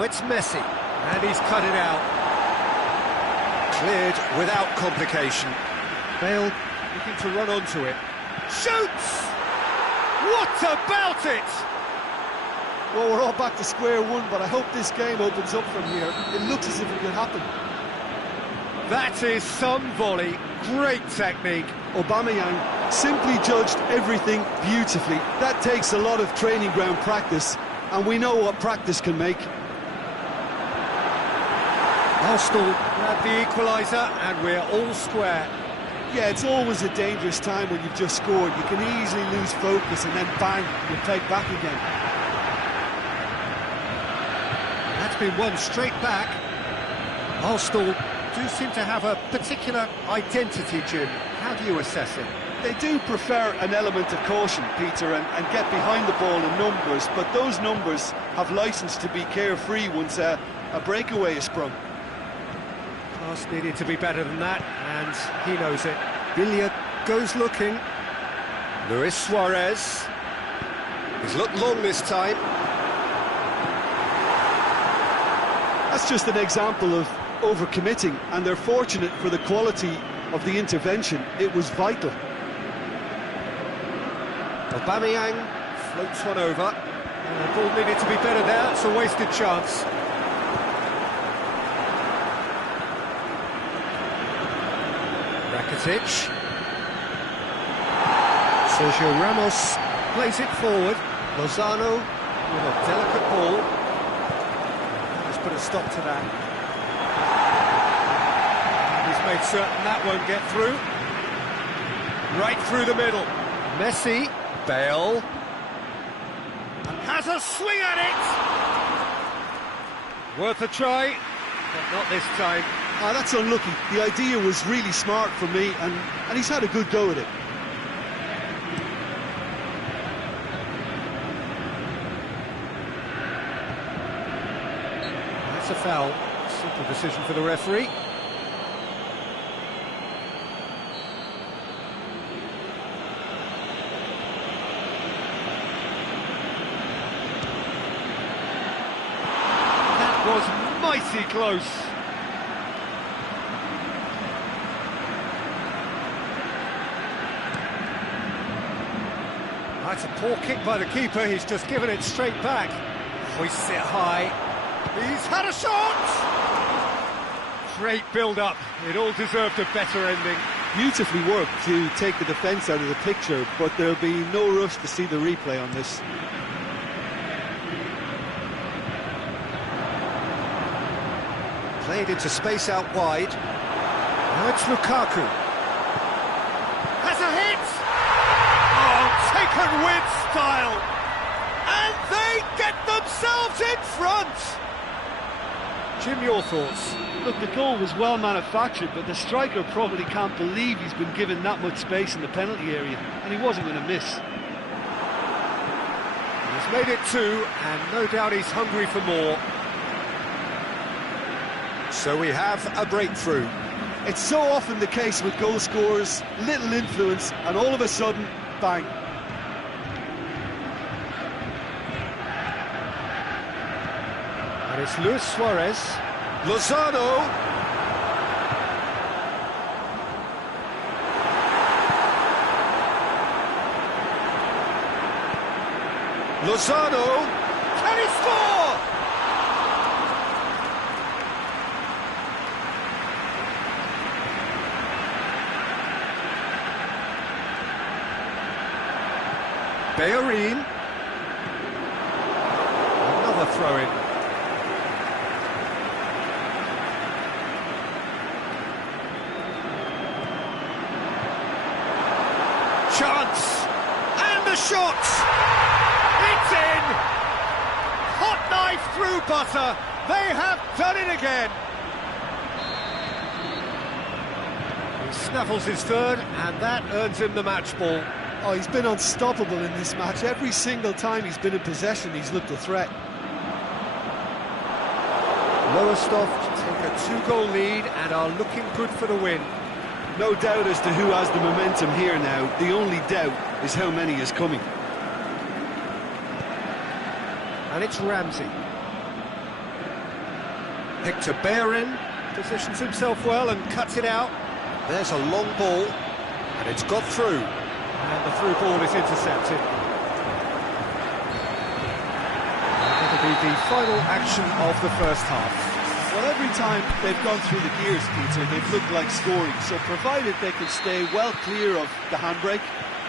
Now it's Messi, and he's cut it out. Cleared without complication. Bale looking to run onto it. Shoots! What about it? Well, we're all back to square one, but I hope this game opens up from here. It looks as if it could happen. That is some volley. Great technique. Aubameyang simply judged everything beautifully. That takes a lot of training ground practice, and we know what practice can make. Arsenal grab the equaliser, and we're all square. Yeah, it's always a dangerous time when you've just scored. You can easily lose focus, and then bang, you're pegged back again. That's been won straight back. Arsenal do seem to have a particular identity, Jim. How do you assess it? They do prefer an element of caution, Peter, and get behind the ball in numbers, but those numbers have licence to be carefree once a breakaway is sprung. Pass needed to be better than that, and he knows it. Villa goes looking. Luis Suarez. He's looked long this time. That's just an example of overcommitting, and they're fortunate for the quality of the intervention. It was vital. Aubameyang floats one over. The ball needed to be better there. It's a wasted chance. Rakitic. Sergio Ramos plays it forward. Lozano with a delicate ball. Let's put a stop to that. He's made certain that won't get through. Right through the middle. Messi, Bale, and has a swing at it! Worth a try, but not this time. Ah, that's unlucky. The idea was really smart for me, and he's had a good go at it. That's a foul. Simple decision for the referee. That was mighty close. That's a poor kick by the keeper. He's just given it straight back. Hoists it high. He's had a shot! Great build-up. It all deserved a better ending. Beautifully worked to take the defence out of the picture, but there'll be no rush to see the replay on this. Played into space out wide. Now it's Lukaku. Has a hit! Oh, taken with style! And they get themselves in front! Jim, your thoughts? Look, the goal was well manufactured, but the striker probably can't believe he's been given that much space in the penalty area, and he wasn't going to miss. He's made it two, and no doubt he's hungry for more. So we have a breakthrough. It's so often the case with goal scorers, little influence, and all of a sudden, bang. And it's Luis Suarez. Lozano. Lozano. Can he score? Bellerin. Another throw-in. Chance, and the shot! It's in! Hot knife through butter, they have done it again! He snaffles his third, and that earns him the match ball. Oh, he's been unstoppable in this match. Every single time he's been in possession, he's looked a threat. Lowestoft take a two-goal lead and are looking good for the win. No doubt as to who has the momentum here now. The only doubt is how many is coming. And it's Ramsey. Hector Bellerin positions himself well and cuts it out. There's a long ball, and it's got through. And the through ball is intercepted. That'll be the final action of the first half. Well, every time they've gone through the gears, Peter, they've looked like scoring. So provided they can stay well clear of the handbrake,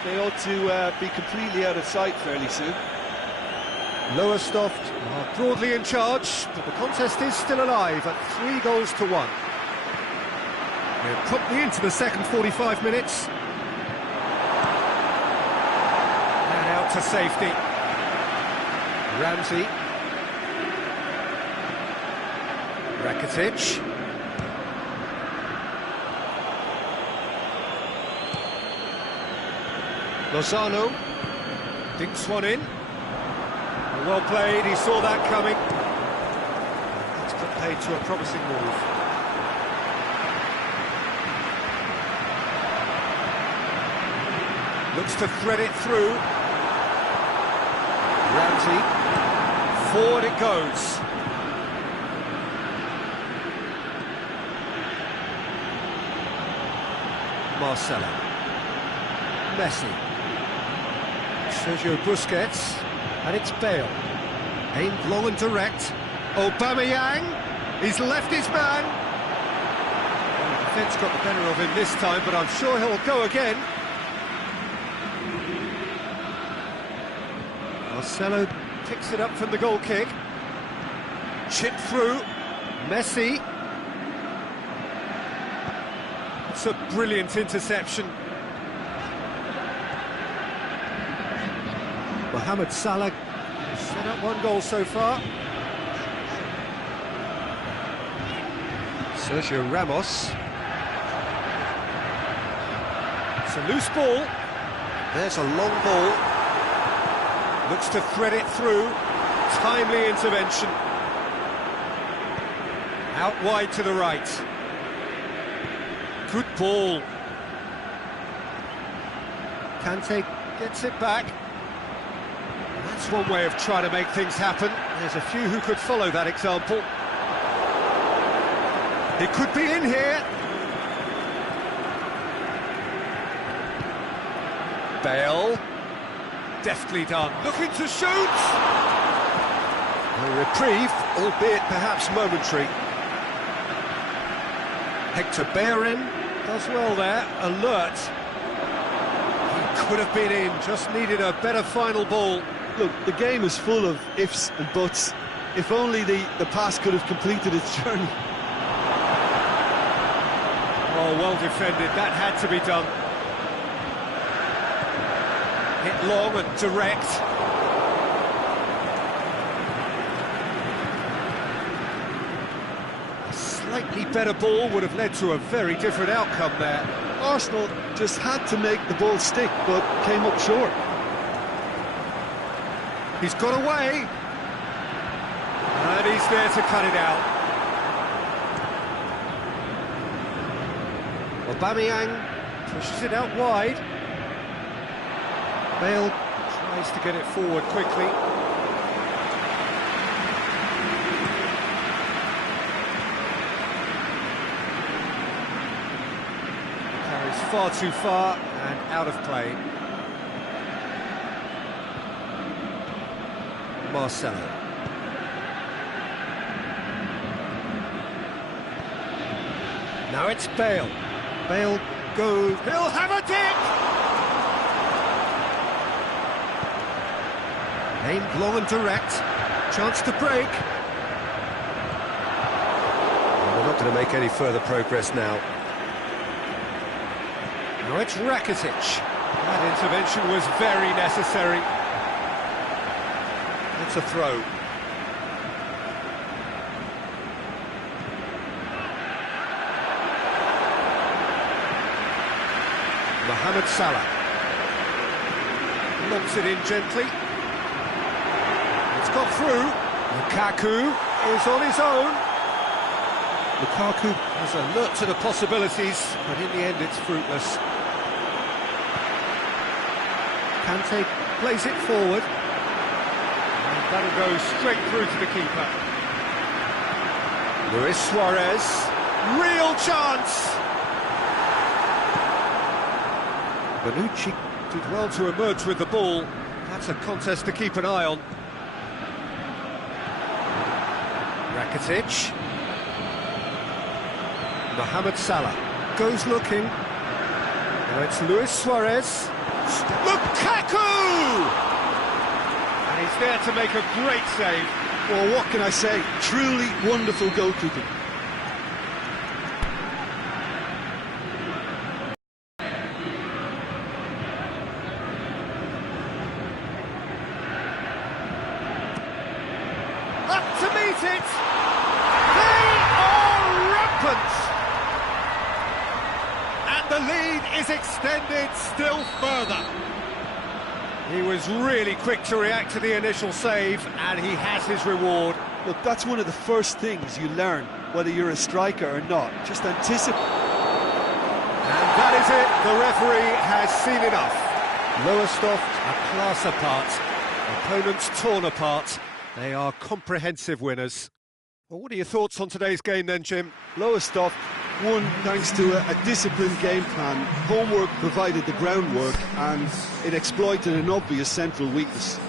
they ought to be completely out of sight fairly soon. Lowestoft are broadly in charge, but the contest is still alive at 3-1. We're promptly into the second 45 minutes. And out to safety. Ramsey. Rakitic. Lozano dinks one in. Well played, he saw that coming. That's got paid to a promising move. Looks to thread it through. Ramsey. Forward it goes. Marcelo. Messi. Sergio Busquets. And it's Bale. Aimed long and direct. Aubameyang. He's left his man. Well, the defence got the better of him this time, but I'm sure he'll go again. Marcelo picks it up from the goal kick. Chip through. Messi. It's a brilliant interception. Mohamed Salah has set up one goal so far. Sergio Ramos. It's a loose ball. There's a long ball. Looks to thread it through. Timely intervention. Out wide to the right. Good ball. Kante gets it back. That's one way of trying to make things happen. There's a few who could follow that example. It could be in here. Bale. Deftly done. Looking to shoot! A reprieve, albeit perhaps momentary. Hector Bellerin does well there. Alert. He could have been in, just needed a better final ball. Look, the game is full of ifs and buts. If only the pass could have completed its journey. Oh, well defended. That had to be done. Hit long and direct. A slightly better ball would have led to a very different outcome there. Arsenal just had to make the ball stick, but came up short. He's got away. And he's there to cut it out. Aubameyang pushes it out wide. Bale tries to get it forward quickly. Carries far too far and out of play. Marcelo. Now it's Bale. Bale goes. He'll have a dig! Aimed long and direct. Chance to break. We're not going to make any further progress now. Now it's Rakitic. That intervention was very necessary. It's a throw. Mohamed Salah. Lobs it in gently. It's got through. Lukaku is on his own. Lukaku is alert to the possibilities, but in the end it's fruitless. Kante plays it forward. And that'll go straight through to the keeper. Luis Suarez, real chance! Bonucci did well to emerge with the ball. That's a contest to keep an eye on. Rakitic. Mohamed Salah goes looking. Now it's Luis Suarez. Lukaku! And he's there to make a great save. Well, what can I say? Truly wonderful goalkeeping. Up to meet it! They are rampant! And the lead is extended still further. He was really quick to react to the initial save, and he has his reward. Look, that's one of the first things you learn, whether you're a striker or not. Just anticipate. And that is it. The referee has seen enough. Lowestoft a class apart. Opponents torn apart. They are comprehensive winners. Well, what are your thoughts on today's game then, Jim? Lowestoft won thanks to a disciplined game plan. Homework provided the groundwork, and it exploited an obvious central weakness.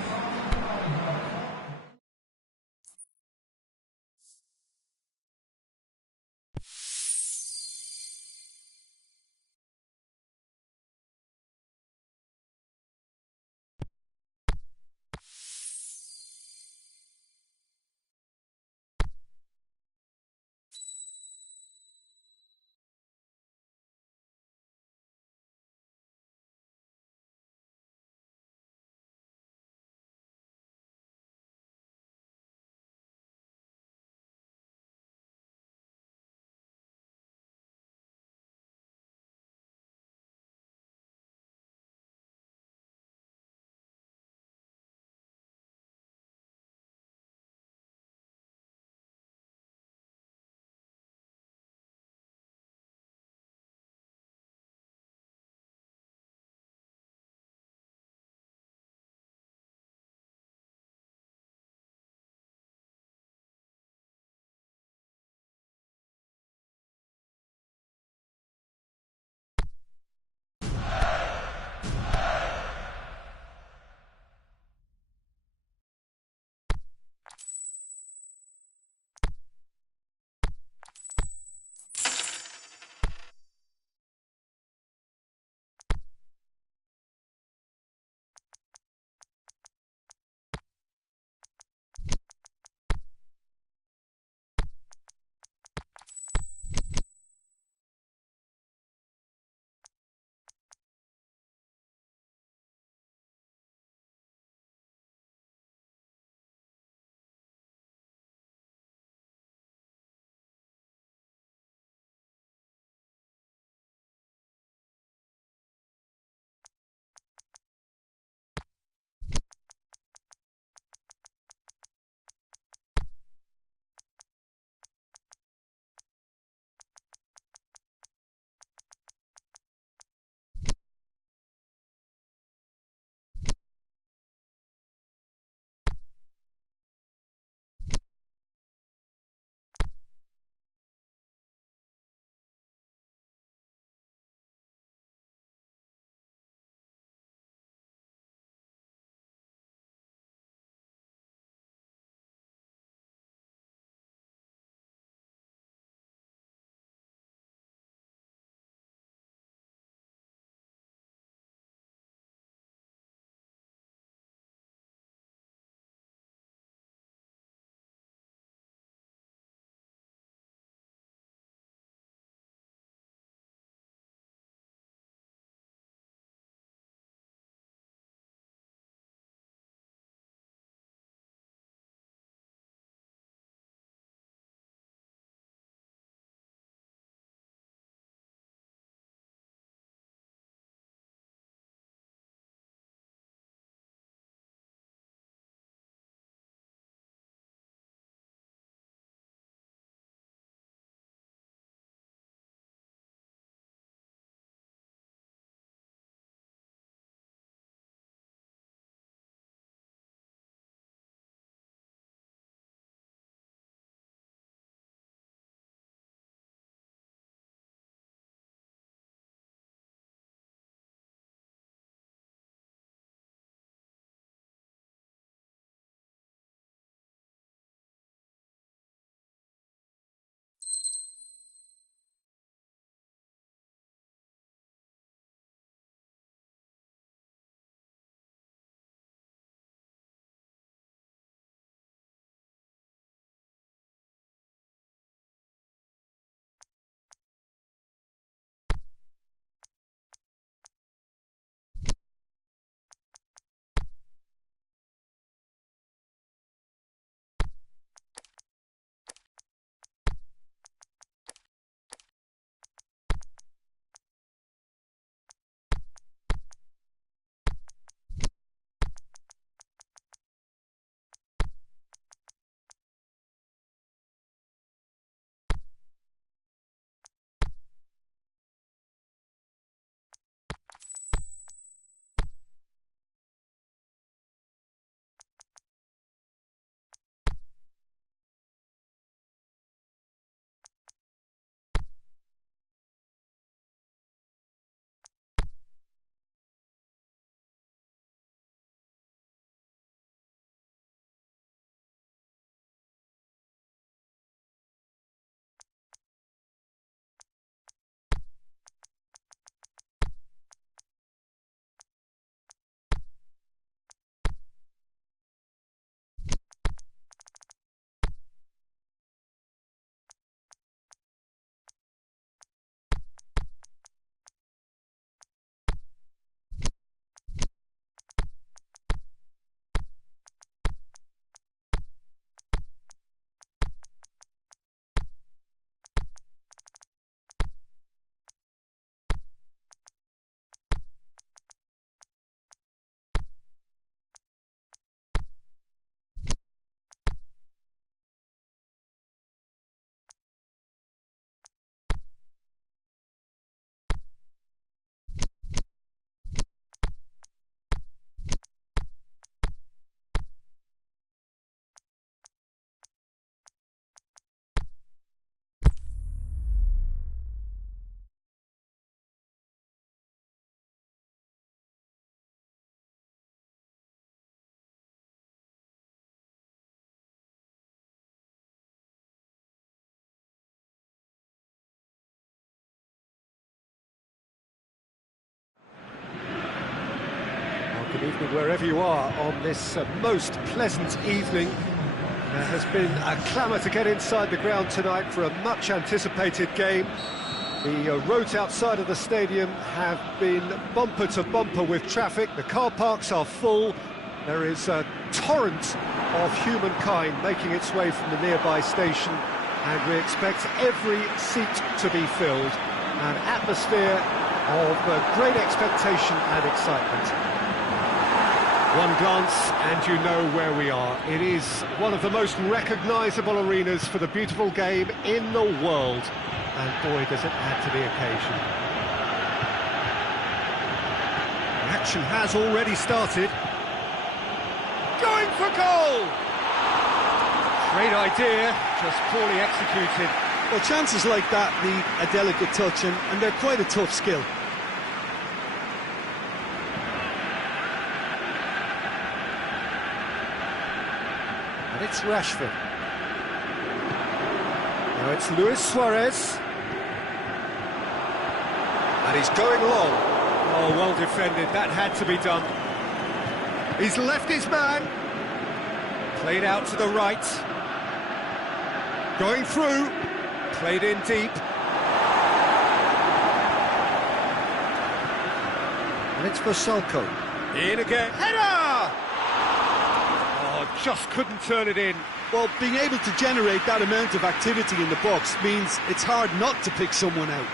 Good evening wherever you are on this most pleasant evening. There has been a clamour to get inside the ground tonight for a much-anticipated game. The roads outside of the stadium have been bumper to bumper with traffic. The car parks are full. There is a torrent of humankind making its way from the nearby station, and we expect every seat to be filled. An atmosphere of great expectation and excitement. One glance and you know where we are. It is one of the most recognisable arenas for the beautiful game in the world. And boy, does it add to the occasion. The action has already started. Going for goal! Great idea, just poorly executed. Well, chances like that need a delicate touch, and they're quite a tough skill. And it's Rashford. Now it's Luis Suarez. And he's going long. Oh, well defended, that had to be done. He's left his man. Played out to the right. Going through. Played in deep. And it's Vasalko. In again. Header! Oh, just couldn't turn it in. Well, being able to generate that amount of activity in the box means it's hard not to pick someone out.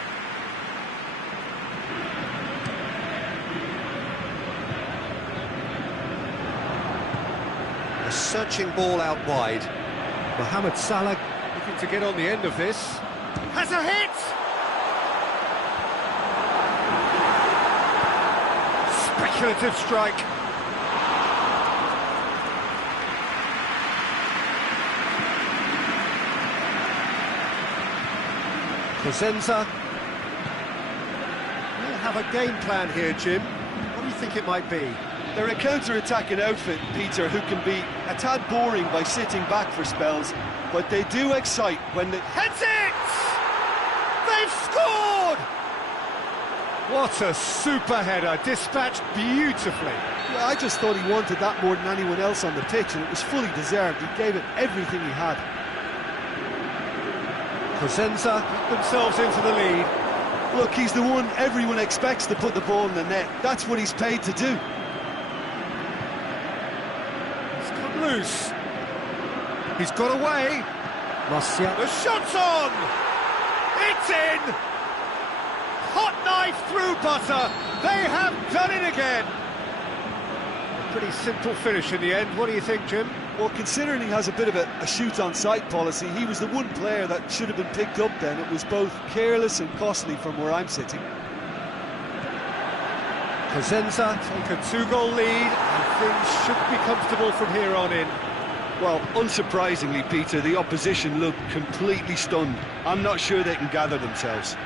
A searching ball out wide. Mohamed Salah looking to get on the end of this. Has a hit! Speculative strike. Cosenza. We'll have a game plan here, Jim. What do you think it might be? They're a counter-attacking outfit, Peter, who can be a tad boring by sitting back for spells, but they do excite when they... Heads it! They've scored! What a super header, dispatched beautifully. Yeah, I just thought he wanted that more than anyone else on the pitch, and it was fully deserved. He gave it everything he had. Cosenza put themselves into the lead. Look, he's the one everyone expects to put the ball in the net. That's what he's paid to do. He's come loose. He's got away. Martial. The shot's on! It's in! Hot knife through butter. They have done it again. A pretty simple finish in the end. What do you think, Jim? Well, considering he has a bit of a shoot-on-sight policy, he was the one player that should have been picked up then. It was both careless and costly from where I'm sitting. Cosenza take a 2-goal lead, and things should be comfortable from here on in. Well, unsurprisingly, Peter, the opposition look completely stunned. I'm not sure they can gather themselves.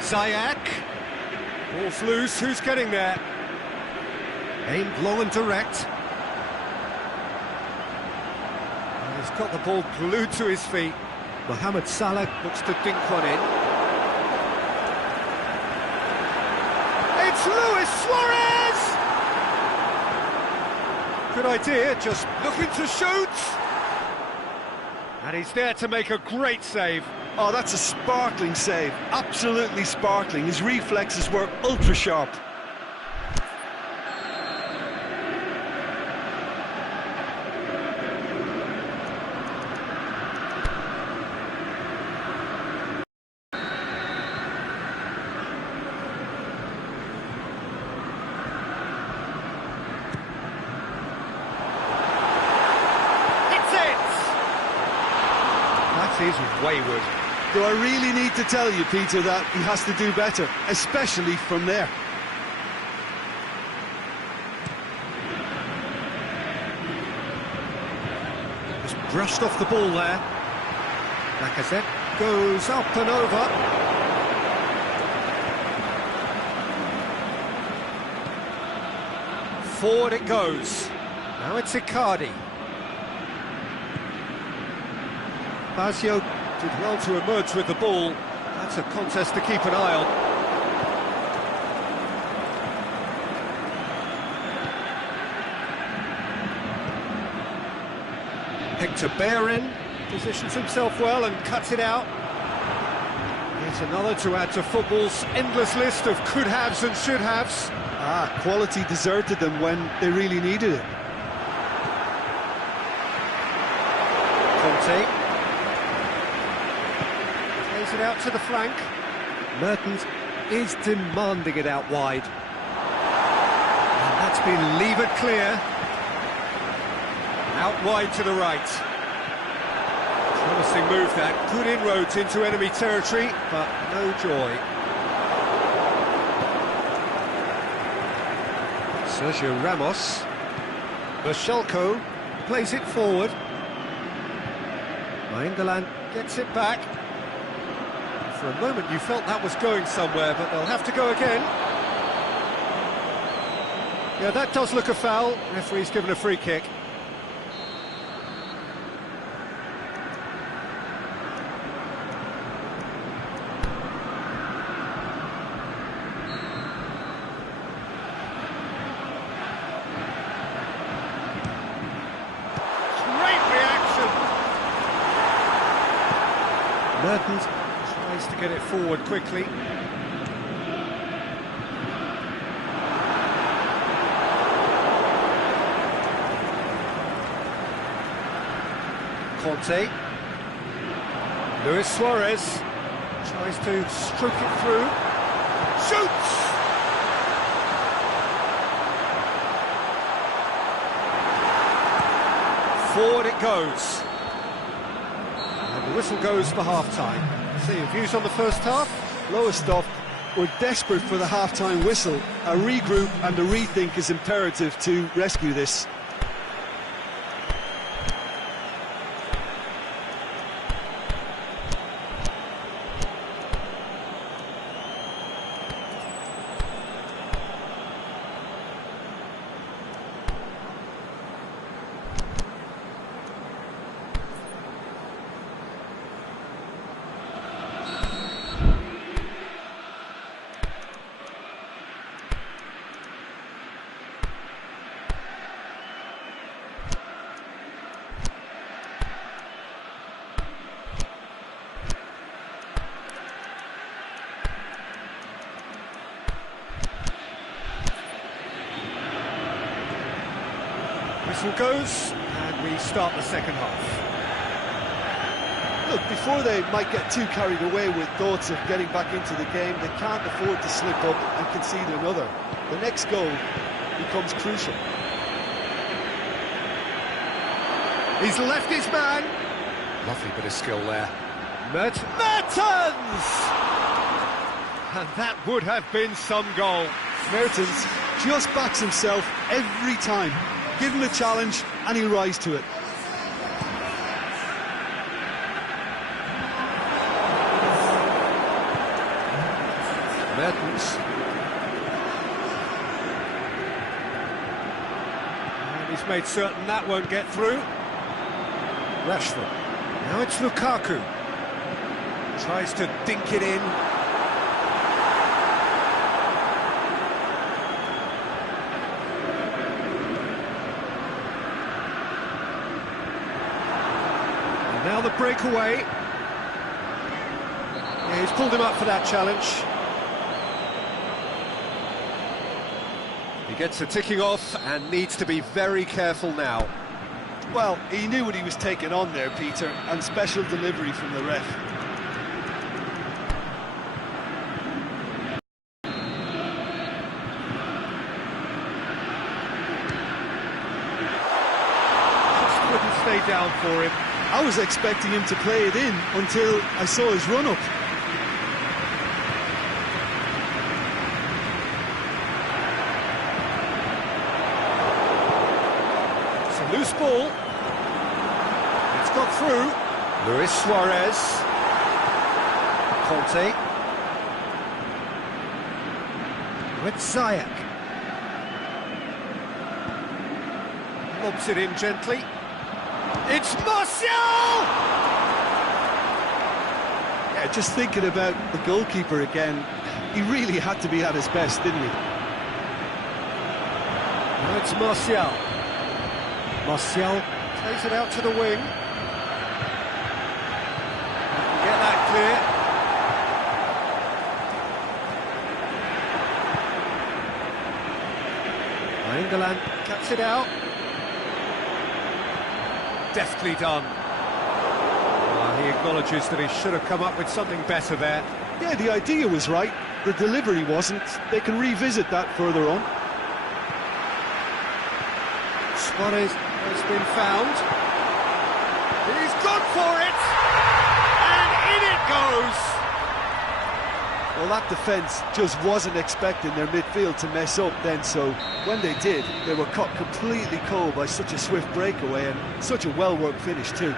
Ziyech. Ball's loose, who's getting there? Aimed long and direct. And he's got the ball glued to his feet. Mohamed Salah looks to dink one in. It's Luis Suarez! Good idea, just looking to shoot. And he's there to make a great save. Oh, that's a sparkling save. Absolutely sparkling. His reflexes were ultra-sharp. Is wayward. Do I really need to tell you, Peter, that he has to do better, especially from there? Just brushed off the ball there. Lacazette goes up and over. Forward it goes. Now it's Icardi. Fazio Did well to emerge with the ball. That's a contest to keep an eye on. Hector Bellerin positions himself well and cuts it out. Here's another to add to football's endless list of could-haves and should-haves. Quality deserted them when they really needed it. Conte plays it out to the flank. Mertens is demanding it out wide. And that's been levered clear. Out wide to the right. Promising move that. Good inroads into enemy territory, but no joy. Sergio Ramos. Berchelko plays it forward. Maingalan gets it back. For a moment you felt that was going somewhere, but they'll have to go again. Yeah, that does look a foul. Referee's given a free kick. Mertens tries to get it forward quickly. Conte. Luis Suarez tries to stroke it through. Shoots! Forward it goes. The whistle goes for half-time. See your views on the first half? Lowestoft were desperate for the half-time whistle. A regroup and a rethink is imperative to rescue this. Whistle goes, and we start the second half. Look, before they might get too carried away with thoughts of getting back into the game, they can't afford to slip up and concede another. The next goal becomes crucial. He's left his man. Lovely bit of skill there. Mertens! And that would have been some goal. Mertens just backs himself every time. Give him a challenge and he'll rise to it. Mertens. And he's made certain that won't get through. Rashford. Now it's Lukaku. Tries to dink it in. Now the breakaway. Yeah, he's pulled him up for that challenge. He gets the ticking off and needs to be very careful now. Well, he knew what he was taking on there, Peter, and special delivery from the ref. Just couldn't stay down for him. I was expecting him to play it in until I saw his run-up. It's a loose ball. It's got through. Luis Suarez. Conte. With Ziyech. Lobs it in gently. It's Martial! Yeah, just thinking about the goalkeeper again, he really had to be at his best, didn't he? Now it's Martial. Martial plays it out to the wing. Get that clear. England cuts it out. Deftly done. He acknowledges that he should have come up with something better there. Yeah, the idea was right, the delivery wasn't. They can revisit that further on. Suarez has been found. He's gone for it! And in it goes! Well, that defence just wasn't expecting their midfield to mess up then, so when they did, they were caught completely cold by such a swift breakaway and such a well-worked finish too.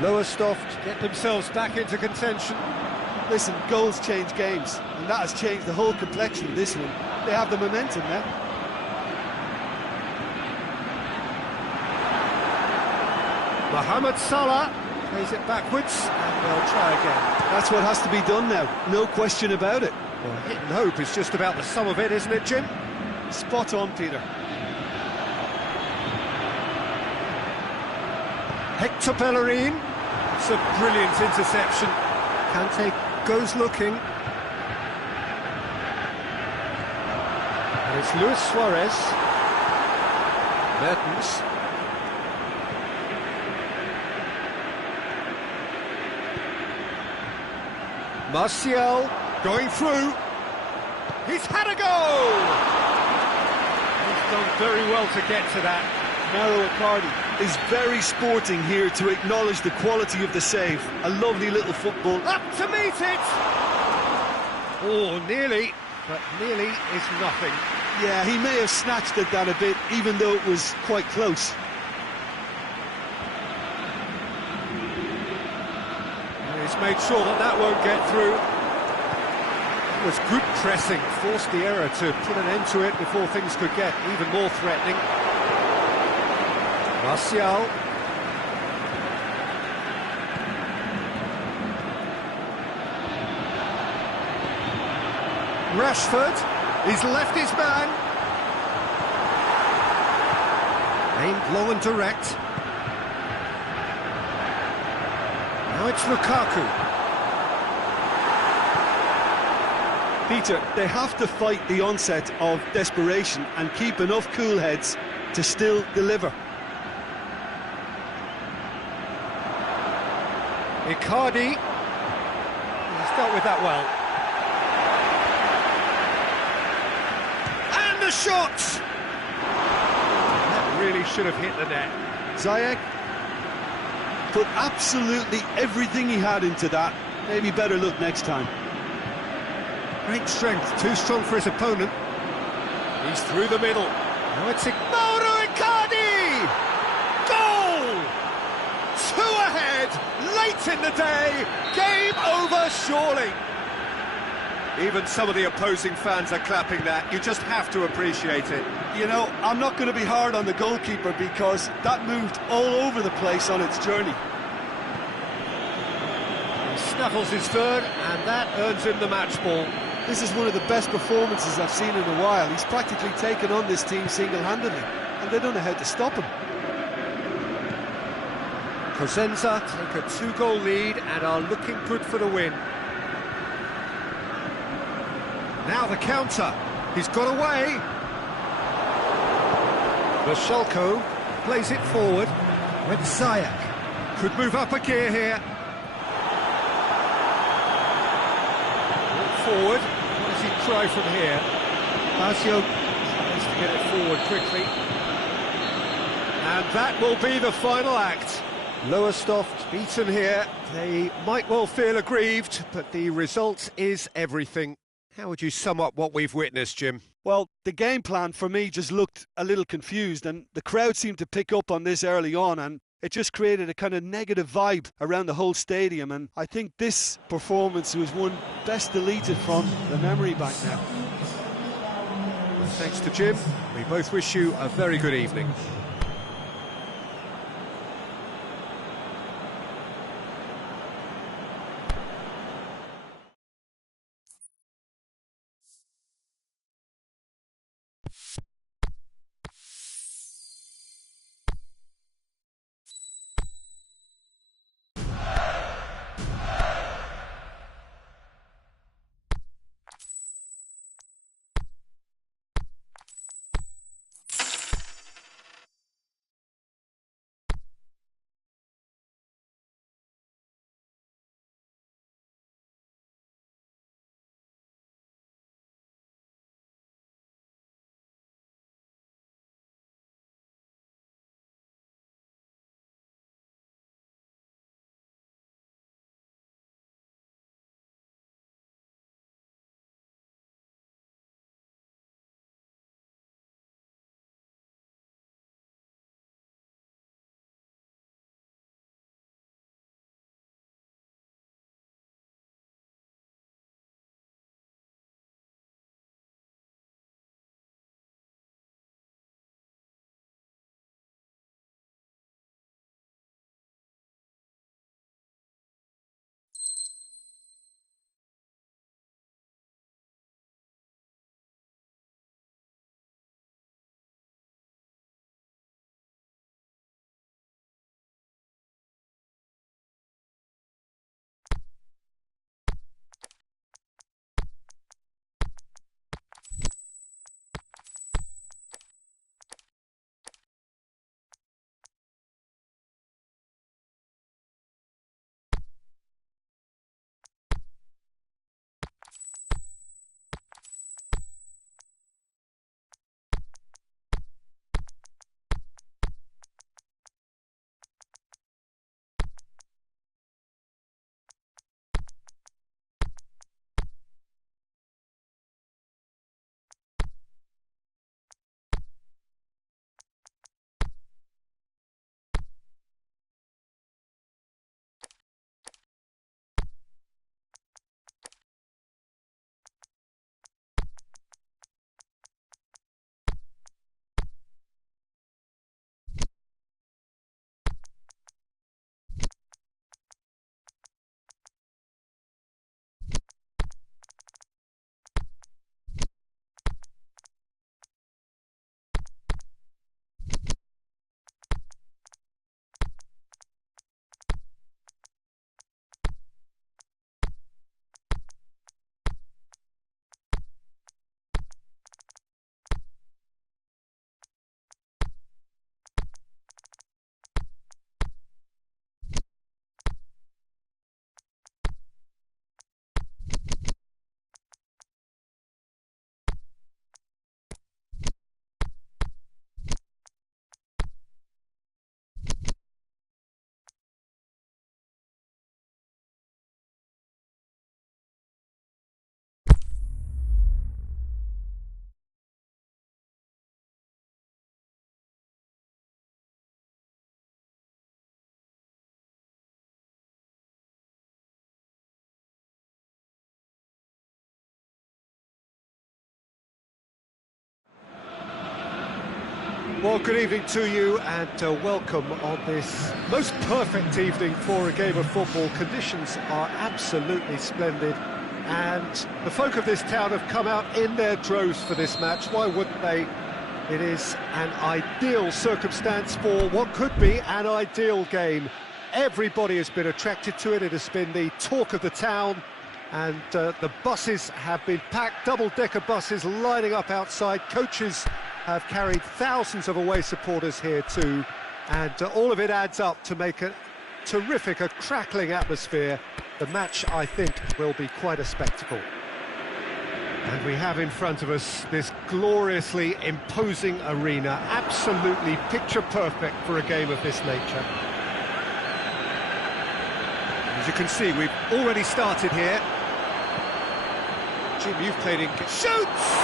Lowestoft get themselves back into contention. Listen, goals change games, and that has changed the whole complexion of this one. They have the momentum now. Mohamed Salah plays it backwards, and they'll try again. That's what has to be done now, no question about it. Well, hit and hope is just about the sum of it, isn't it, Jim? Spot on, Peter. Hector Bellerin. It's a brilliant interception. Kante goes looking. And it's Luis Suarez. Mertens. Martial going through. He's had a goal! He's done very well to get to that. Mauro Icardi is very sporting here to acknowledge the quality of the save. A lovely little football. Up to meet it! Oh, nearly, but nearly is nothing. Yeah, he may have snatched at that a bit, even though it was quite close. He's made sure that that won't get through. It was good pressing, forced the error to put an end to it before things could get even more threatening. Martial. Rashford, he's left his man. Aimed long and direct. Now it's Lukaku. Peter, they have to fight the onset of desperation and keep enough cool heads to still deliver. Icardi. He's dealt with that well. And the shot! That really should have hit the net. Ziyech put absolutely everything he had into that. Maybe better look next time. Great strength, too strong for his opponent. He's through the middle. Now it's Mauro Icardi! Goal! 2 ahead, late in the day. Game over, surely. Even some of the opposing fans are clapping that. You just have to appreciate it. You know, I'm not going to be hard on the goalkeeper because that moved all over the place on its journey. He snaffles his third, and that earns him the match ball. This is one of the best performances I've seen in a while. He's practically taken on this team single-handedly, and they don't know how to stop him. Cosenza take a 2-goal lead and are looking good for the win. Now the counter. He's got away. Vashalko plays it forward with Ziyech. Could move up a gear here. Forward. What does he try from here? Lazio tries to get it forward quickly. And that will be the final act. Lowestoft beaten here. They might well feel aggrieved, but the result is everything. How would you sum up what we've witnessed, Jim? Well, the game plan for me just looked a little confused, and the crowd seemed to pick up on this early on, and it just created a kind of negative vibe around the whole stadium, and I think this performance was one best deleted from the memory bank now. Thanks to Jim. We both wish you a very good evening. Well, good evening to you and welcome on this most perfect evening for a game of football. Conditions are absolutely splendid and the folk of this town have come out in their droves for this match. Why wouldn't they? It is an ideal circumstance for what could be an ideal game. Everybody has been attracted to it. It has been the talk of the town, and the buses have been packed, double-decker buses lining up outside. Coaches have carried thousands of away supporters here too, and all of it adds up to make a terrific, a crackling atmosphere. The match, I think, will be quite a spectacle. And we have in front of us this gloriously imposing arena, absolutely picture perfect for a game of this nature. As you can see, we've already started here. Jim, you've played in... Shoots!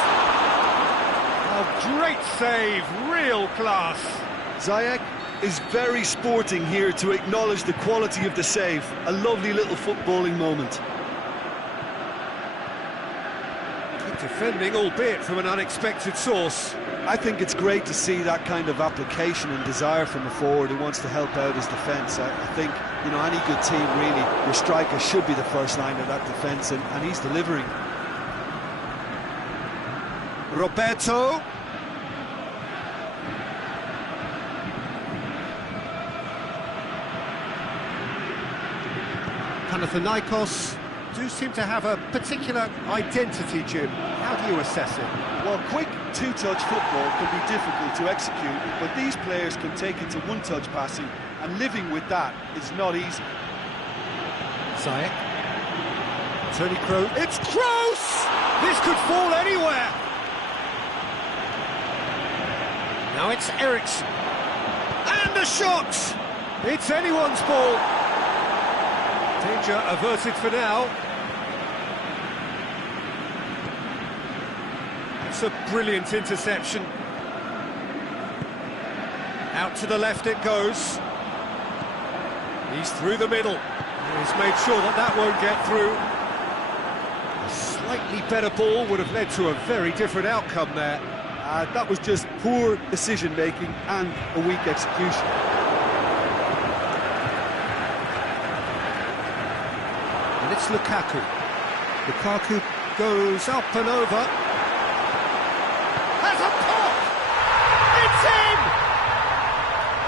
Oh, great save, real class. Ziyech is very sporting here to acknowledge the quality of the save. A lovely little footballing moment. Good defending, albeit from an unexpected source. I think it's great to see that kind of application and desire from a forward who wants to help out his defence. I think, you know, any good team really, your striker should be the first line of that defence, and he's delivering. Roberto, Panathinaikos do seem to have a particular identity, Jim. How do you assess it? Well, quick two-touch football can be difficult to execute, but these players can take it to one-touch passing, and living with that is not easy. Zayek. Tony Kroos. It's Kroos! This could fall anywhere! Now it's Eriksson. And a shot! It's anyone's ball. Danger averted for now. It's a brilliant interception. Out to the left it goes. He's through the middle. He's made sure that that won't get through. A slightly better ball would have led to a very different outcome there. That was just poor decision-making and a weak execution. And it's Lukaku. Lukaku goes up and over. Has a pop! It's in!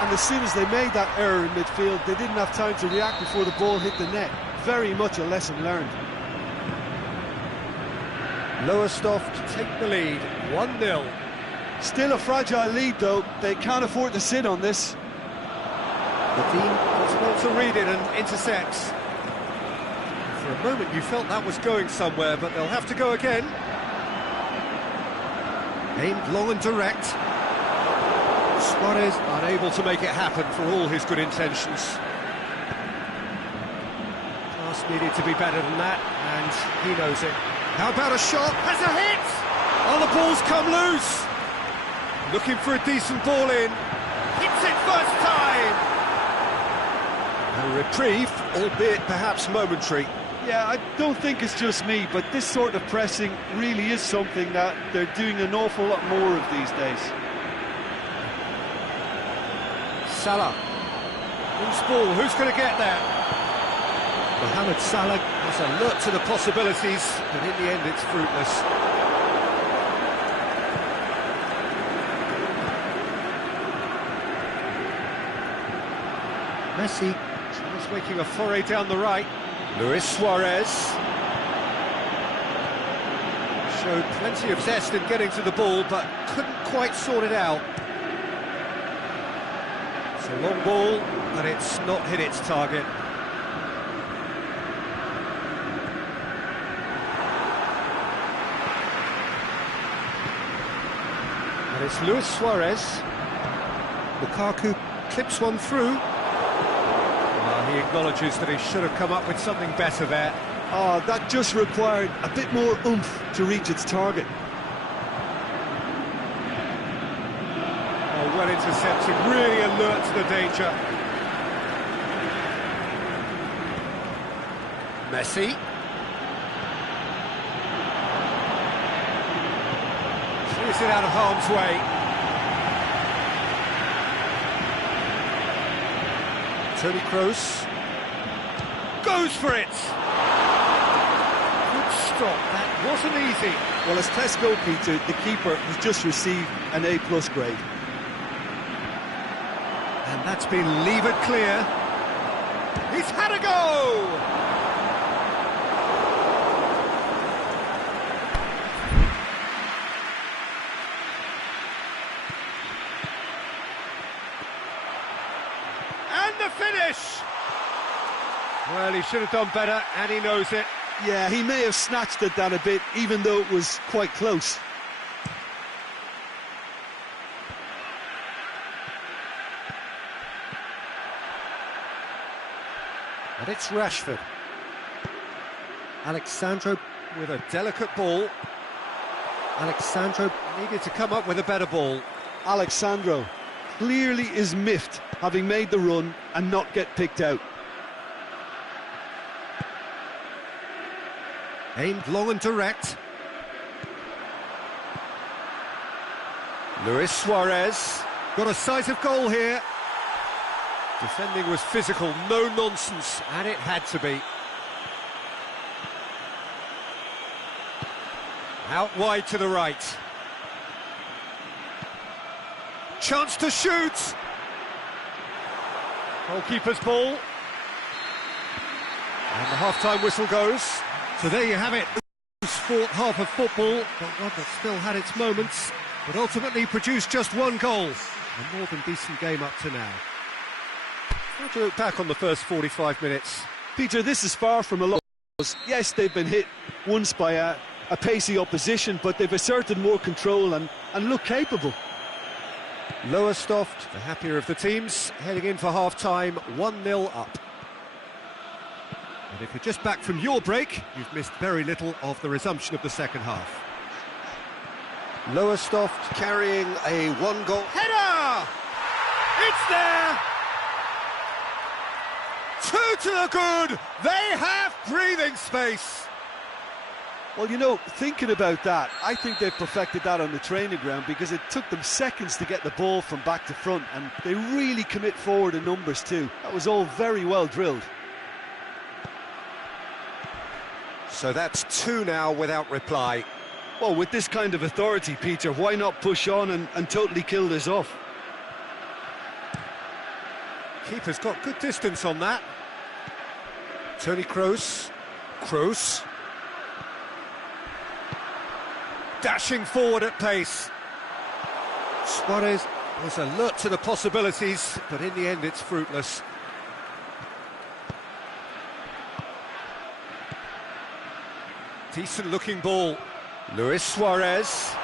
And as soon as they made that error in midfield, they didn't have time to react before the ball hit the net. Very much a lesson learned. Lowestoft to take the lead, 1-0. Still a fragile lead though, they can't afford to sit on this. The team was able to read it and intercepts. For a moment you felt that was going somewhere, but they'll have to go again. Aimed long and direct. Suarez unable to make it happen for all his good intentions. Pass needed to be better than that, and he knows it. How about a shot? Has a hit! Oh, the ball's come loose! Looking for a decent ball in. Hits it first time! A reprieve, albeit perhaps momentary. Yeah, I don't think it's just me, but this sort of pressing really is something that they're doing an awful lot more of these days. Salah. Loose ball, who's going to get there? Mohamed Salah was alert to the possibilities, but in the end it's fruitless. Messi is making a foray down the right. Luis Suarez showed plenty of zest in getting to the ball, but couldn't quite sort it out. It's a long ball, but it's not hit its target. And it's Luis Suarez. Lukaku clips one through. He acknowledges that he should have come up with something better there. Oh, that just required a bit more oomph to reach its target. Oh, well intercepted, really alert to the danger. Messi. Clears it out of harm's way. Tony Kroos goes for it. Good stop, that wasn't easy. Well, as test goalkeeper, the keeper has just received an A+ grade. And that's been levered clear. He's had a go! The finish! Well, he should have done better, and he knows it. Yeah, he may have snatched at that a bit, even though it was quite close. And it's Rashford. Alexandro with a delicate ball. Alexandro needed to come up with a better ball. Alexandro clearly is miffed, having made the run and not get picked out. Aimed long and direct. Luis Suarez got a sight of goal here. Defending was physical, no nonsense, and it had to be. Out wide to the right. Chance to shoot! Goalkeeper's ball. And the half-time whistle goes. So there you have it. Fourth half of football, but one that still had its moments, but ultimately produced just one goal. A more than decent game up to now. How do you look back on the first 45 minutes? Peter, this is far from a loss. Yes, they've been hit once by a pacey opposition, but they've asserted more control and look capable. Lowestoft, the happier of the teams, heading in for half-time, 1-0 up. And if you're just back from your break, you've missed very little of the resumption of the second half. Lowestoft carrying a one-goal header! It's there! Two to the good! They have breathing space! Well, you know, thinking about that, I think they've perfected that on the training ground because it took them seconds to get the ball from back to front, and they really commit forward in numbers too. That was all very well drilled. So that's two now without reply. Well, with this kind of authority, Peter, why not push on and totally kill this off? Keeper's got good distance on that. Tony Kroos. Kroos. Dashing forward at pace. Suarez was alert to the possibilities, but in the end it's fruitless. Decent looking ball. Luis Suarez.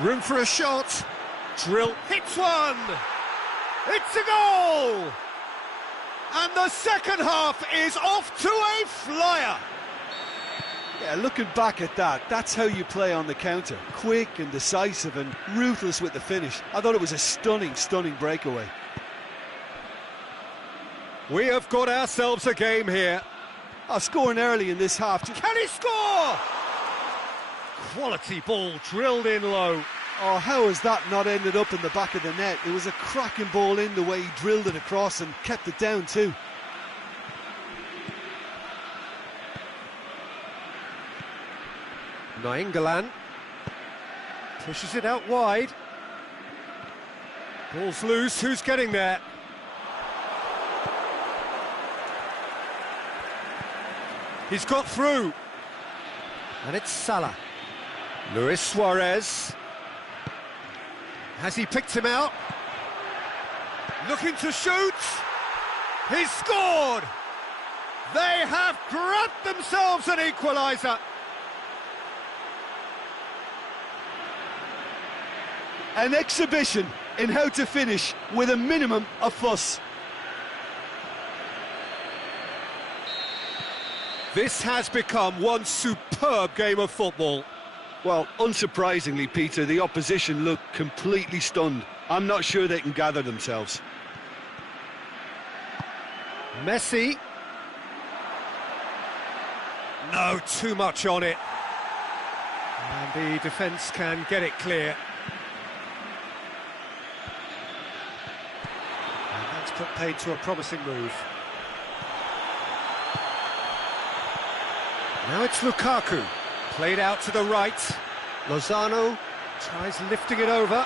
Room for a shot. Drill. Hits one! It's a goal! And the second half is off to a flyer! Yeah, looking back at that, that's how you play on the counter. Quick and decisive and ruthless with the finish. I thought it was a stunning, stunning breakaway. We have got ourselves a game here. Scoring early in this half. Can he score? Quality ball drilled in low. Oh, how has that not ended up in the back of the net? It was a cracking ball in the way he drilled it across and kept it down too. Nainggolan pushes it out wide. Ball's loose, who's getting there? He's got through. And it's Salah. Luis Suarez. Has he picked him out? Looking to shoot. He's scored. They have grabbed themselves an equaliser. An exhibition in how to finish with a minimum of fuss. This has become one superb game of football. Well, unsurprisingly, Peter, the opposition look completely stunned. I'm not sure they can gather themselves. Messi. No, too much on it. And the defence can get it clear. And that's put paid to a promising move. Now it's Lukaku. Played out to the right. Lozano tries lifting it over.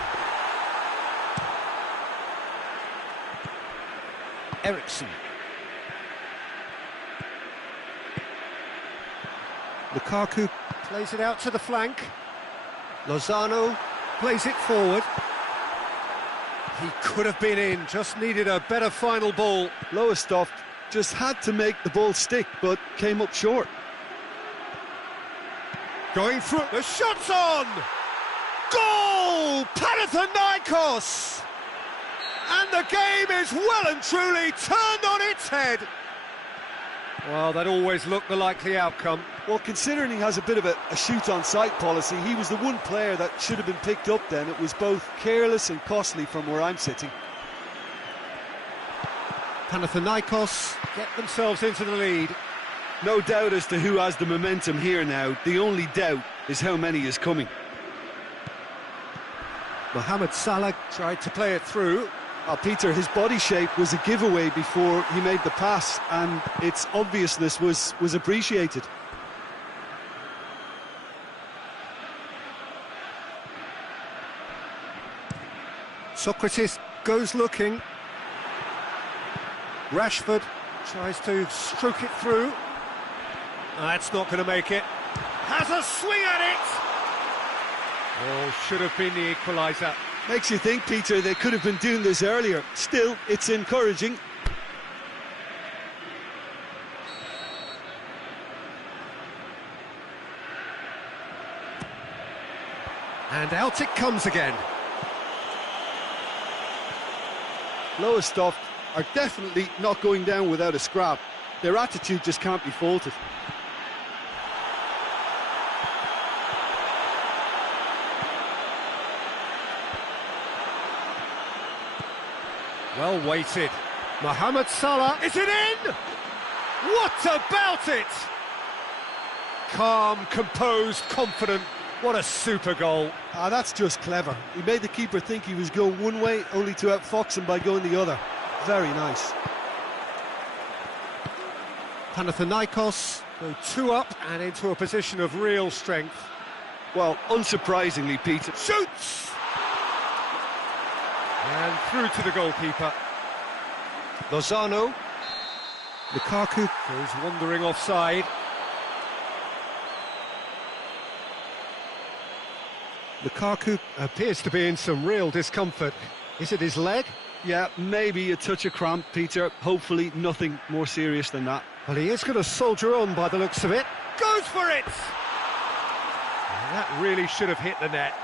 Eriksson. Lukaku plays it out to the flank. Lozano plays it forward. He could have been in, just needed a better final ball. Lowestoft just had to make the ball stick, but came up short. Going through, the shot's on! Goal! Panathinaikos! And the game is well and truly turned on its head. Well, that always looked the likely outcome. Well, considering he has a bit of a shoot-on-sight policy, he was the one player that should have been picked up then. It was both careless and costly from where I'm sitting. Panathinaikos get themselves into the lead. No doubt as to who has the momentum here now. The only doubt is how many is coming. Mohamed Salah tried to play it through. Peter, his body shape was a giveaway before he made the pass, and its obviousness was appreciated. Socrates goes looking. Rashford Tries to stroke it through. That's not going to make it. Has a swing at it! Oh, should have been the equaliser. Makes you think, Peter, they could have been doing this earlier. Still, it's encouraging. And out it comes again. Lowestoft are definitely not going down without a scrap. Their attitude just can't be faulted. Well weighted. Mohamed Salah, is it in? What about it? Calm, composed, confident. What a super goal. That's just clever. He made the keeper think he was going one way, only to outfox him by going the other. Very nice. Panathinaikos go 2 up and into a position of real strength. Well, unsurprisingly, Peter. Shoots! And through to the goalkeeper. Lozano. Lukaku goes wandering offside. Lukaku appears to be in some real discomfort. Is it his leg? Yeah, maybe a touch of cramp, Peter. Hopefully nothing more serious than that. Well, he is going to soldier on by the looks of it. Goes for it! And that really should have hit the net.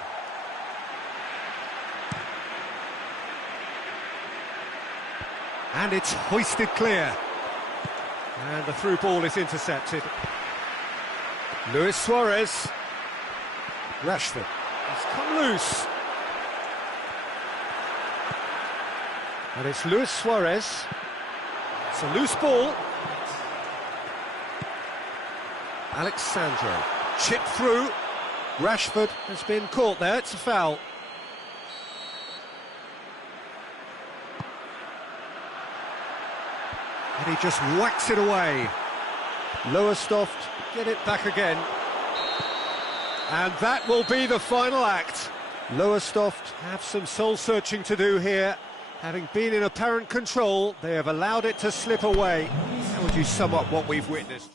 And it's hoisted clear. And the through ball is intercepted. Luis Suarez. Rashford. He's come loose. And it's Luis Suarez. It's a loose ball. Alexandro. Chip through. Rashford has been caught there. It's a foul. And he just whacks it away. Lowestoft get it back again. And that will be the final act. Lowestoft have some soul-searching to do here. Having been in apparent control, they have allowed it to slip away. How would you sum up what we've witnessed?